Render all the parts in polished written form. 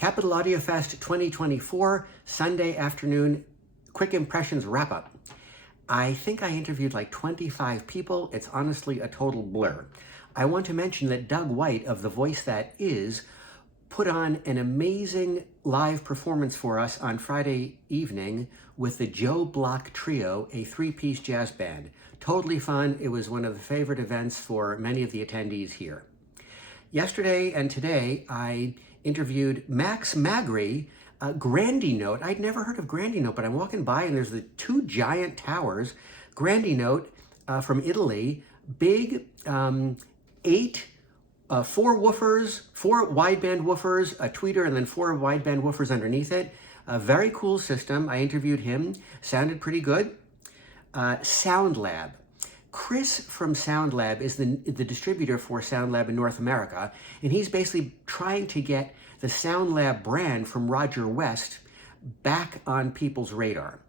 Capital AudioFest 2024, Sunday afternoon, quick impressions wrap up. I think I interviewed like 25 people. It's honestly a total blur. I want to mention that Doug White of The Voice That Is put on an amazing live performance for us on Friday evening with the Joe Block Trio, a three-piece jazz band. Totally fun. It was one of the favorite events for many of the attendees here. Yesterday and today, I interviewed Max Magri, Grandi Note. I'd never heard of Grandi Note, but I'm walking by and there's the two giant towers. Grandi Note from Italy, big, four woofers, four wideband woofers, a tweeter, and then four wideband woofers underneath it. A very cool system. I interviewed him. Sounded pretty good. SoundLab. Chris from SoundLab is the distributor for SoundLab in North America, and he's basically trying to get the SoundLab brand from Roger West back on people's radar.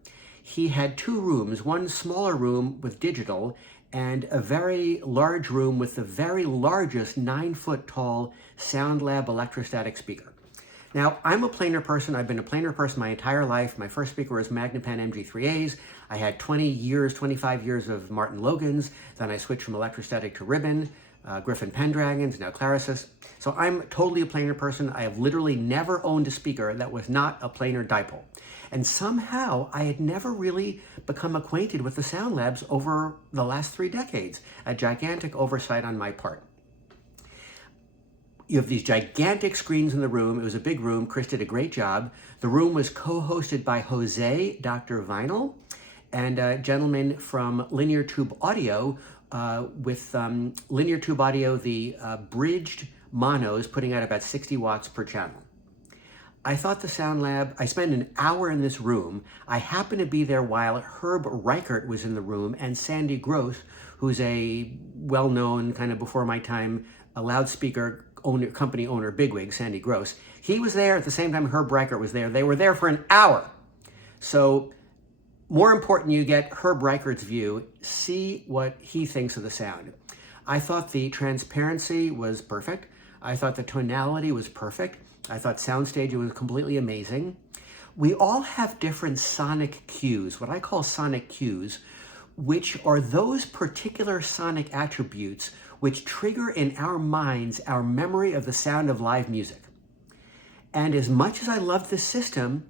He had two rooms, one smaller room with digital and a very large room with the very largest 9-foot-tall SoundLab electrostatic speaker. Now, I'm a planar person. I've been a planar person my entire life. My first speaker was Magnepan MG3As. I had 25 years of Martin Logan's. Then I switched from electrostatic to ribbon, Griffin Pendragons, now Clarisis. So I'm totally a planar person. I have literally never owned a speaker that was not a planar dipole. And somehow I had never really become acquainted with the SoundLabs over the last 3 decades. A gigantic oversight on my part. You have these gigantic screens in the room. It was a big room. Chris did a great job. The room was co-hosted by Jose, Dr. Vinyl, and a gentleman from Linear Tube Audio with Linear Tube Audio, the bridged monos, putting out about 60 watts per channel. I thought the SoundLab, I spent an hour in this room. I happened to be there while Herb Reichert was in the room and Sandy Gross, who's a well-known, kind of before my time, a loudspeaker company owner, bigwig, Sandy Gross. He was there at the same time Herb Reichert was there. They were there for an hour. So more important, you get Herb Reichert's view, see what he thinks of the sound. I thought the transparency was perfect. I thought the tonality was perfect. I thought soundstage was completely amazing. We all have different sonic cues, what I call sonic cues, which are those particular sonic attributes which trigger in our minds our memory of the sound of live music. And as much as I loved this system,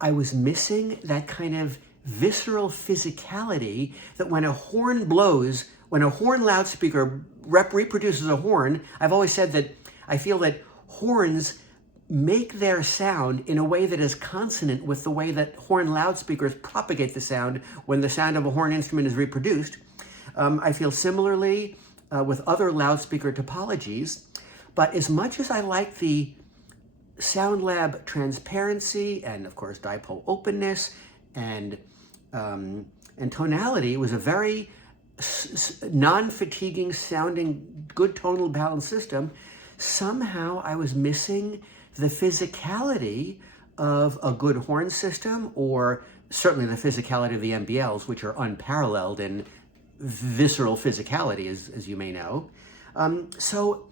I was missing that kind of visceral physicality that when a horn blows, when a horn loudspeaker reproduces a horn, I've always said that I feel that horns make their sound in a way that is consonant with the way that horn loudspeakers propagate the sound when the sound of a horn instrument is reproduced. I feel similarly with other loudspeaker topologies, but as much as I like the SoundLab transparency and of course dipole openness and tonality, it was a very non-fatiguing sounding, good tonal balanced system. Somehow I was missing the physicality of a good horn system, or certainly the physicality of the MBLs, which are unparalleled in visceral physicality, as you may know. So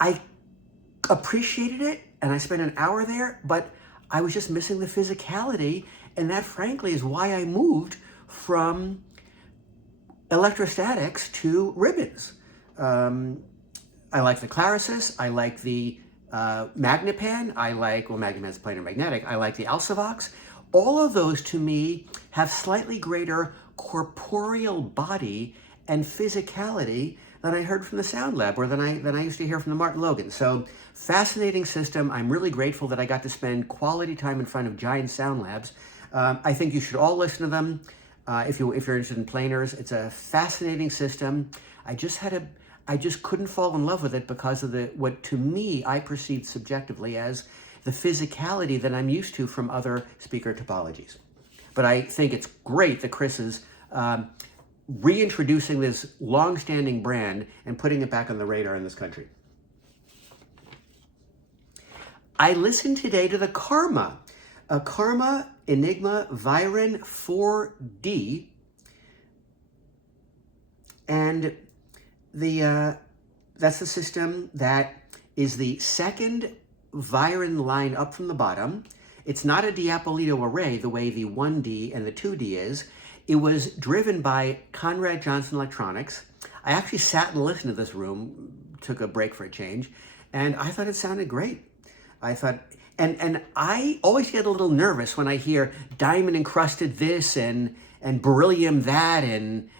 I appreciated it, and I spent an hour there, but I was just missing the physicality, and that frankly is why I moved from electrostatics to ribbons. I like the Clarisis, I like the Magnepan, I like, well, Magnepan's planar magnetic, I like the Alsavox. All of those to me have slightly greater corporeal body and physicality than I heard from the SoundLab or than I used to hear from the Martin Logan. So fascinating system. I'm really grateful that I got to spend quality time in front of giant SoundLabs. I think you should all listen to them if you're interested in planars. It's a fascinating system. I just couldn't fall in love with it because of what to me I perceived subjectively as the physicality that I'm used to from other speaker topologies. But I think it's great that Chris is reintroducing this long-standing brand and putting it back on the radar in this country. I listened today to the Karma Enigma Viren 4D, and that's the system that is the second Viren line up from the bottom. It's not a Diapolito array the way the 1D and the 2D is. It was driven by Conrad Johnson Electronics. I actually sat and listened to this room, took a break for a change, and I thought it sounded great. I thought, and I always get a little nervous when I hear diamond encrusted this and beryllium that and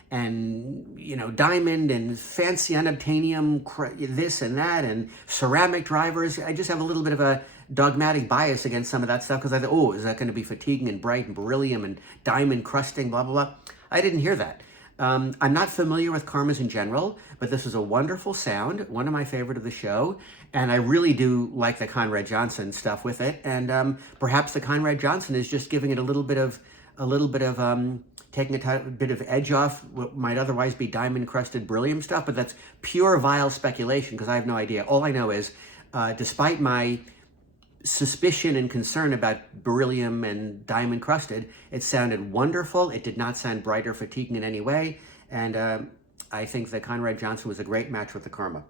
you know, diamond and fancy unobtainium this and that and ceramic drivers. I just have a little bit of a dogmatic bias against some of that stuff because I thought, oh, is that going to be fatiguing and bright and beryllium and diamond crusting, blah, blah, blah. I didn't hear that. I'm not familiar with Karmas in general, but this is a wonderful sound, one of my favorite of the show, and I really do like the Conrad Johnson stuff with it, and perhaps the Conrad Johnson is just giving it a little bit of taking a bit of edge off what might otherwise be diamond-crusted beryllium stuff, but that's pure vile speculation because I have no idea. All I know is, despite my suspicion and concern about beryllium and diamond crusted, it sounded wonderful. It did not sound bright or fatiguing in any way, and I think that Conrad Johnson was a great match with the Karma.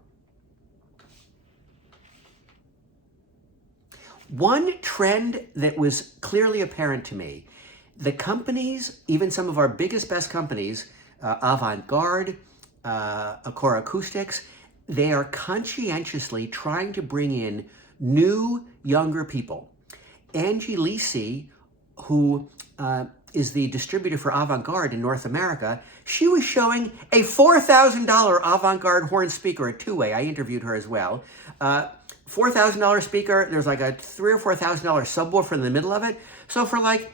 One trend that was clearly apparent to me, the companies, even some of our biggest, best companies, Avant-Garde, Acora Acoustics, they are conscientiously trying to bring in new, younger people. Angie Lisi, who is the distributor for Avant-Garde in North America, she was showing a $4,000 Avant-Garde horn speaker, a two-way. I interviewed her as well. $4,000 speaker, there's like a $3,000 or $4,000 subwoofer in the middle of it. So for like,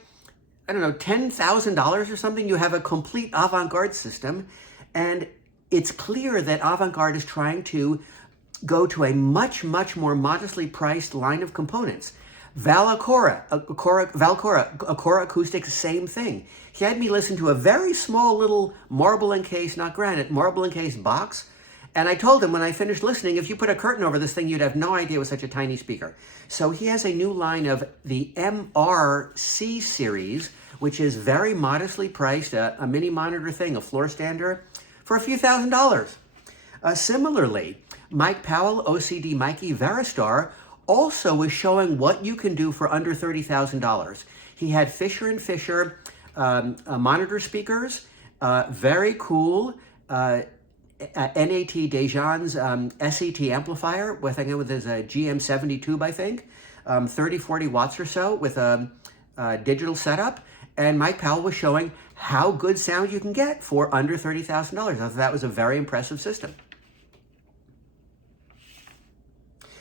I don't know, $10,000 or something, you have a complete Avant-Garde system. And it's clear that Avant-Garde is trying to go to a much, much more modestly priced line of components. Acora Acoustics, same thing. He had me listen to a very small little marble encased, not granite, marble encased box. And I told him when I finished listening, if you put a curtain over this thing, you'd have no idea it was such a tiny speaker. So he has a new line of the MRC series, which is very modestly priced, a mini monitor thing, a floor stander, for a few $1,000s. Similarly, Mike Powell, OCD Mikey Veristar, also was showing what you can do for under $30,000. He had Fisher & Fisher monitor speakers, very cool, NAT Dejan's SET amplifier, with his GM70 tube, I think, 30-40 watts or so with a digital setup. And Mike Powell was showing how good sound you can get for under $30,000. I thought that was a very impressive system.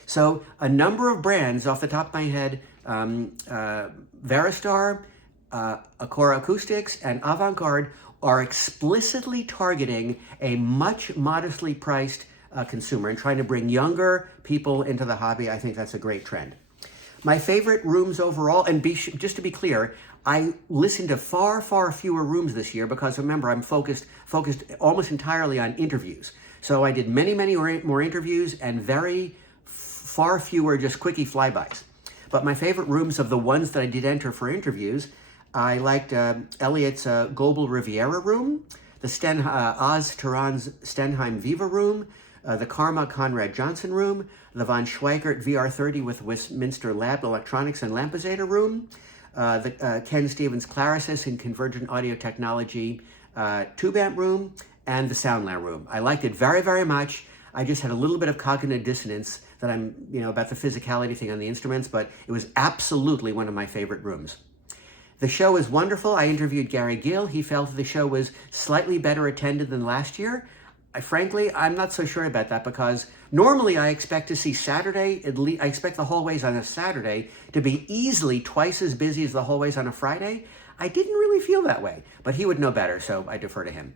So a number of brands off the top of my head, Veristar, Acora Acoustics, and Avant-Garde are explicitly targeting a much modestly priced consumer and trying to bring younger people into the hobby. I think that's a great trend. My favorite rooms overall, and just to be clear, I listened to far, far fewer rooms this year because remember, I'm focused almost entirely on interviews. So I did many, many more interviews and very far fewer just quickie flybys. But my favorite rooms of the ones that I did enter for interviews, I liked Elliot's Global Riviera room, the Oz Tehran's Stenheim Viva room, the Karma Conrad Johnson room, the Von Schweikert VR30 with Westminster Lab Electronics and Lampezator room, the Ken Stevens Clarisis and Convergent Audio Technology tube amp room, and the Soundland room. I liked it very, very much. I just had a little bit of cognitive dissonance that about the physicality thing on the instruments, but it was absolutely one of my favorite rooms. The show was wonderful. I interviewed Gary Gill. He felt the show was slightly better attended than last year. Frankly, I'm not so sure about that because normally I expect to see Saturday, I expect the hallways on a Saturday to be easily twice as busy as the hallways on a Friday. I didn't really feel that way, but he would know better, so I defer to him.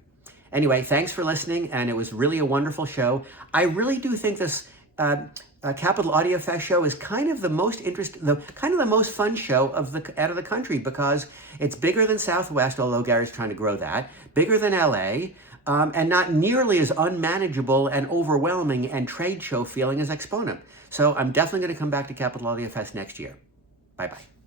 Anyway, thanks for listening, and it was really a wonderful show. I really do think this Capital AudioFest show is kind of the most the most fun show out of the country because it's bigger than Southwest, although Gary's trying to grow that, bigger than LA, and not nearly as unmanageable and overwhelming and trade show feeling as Exponent. So I'm definitely going to come back to Capital AudioFest next year. Bye-bye.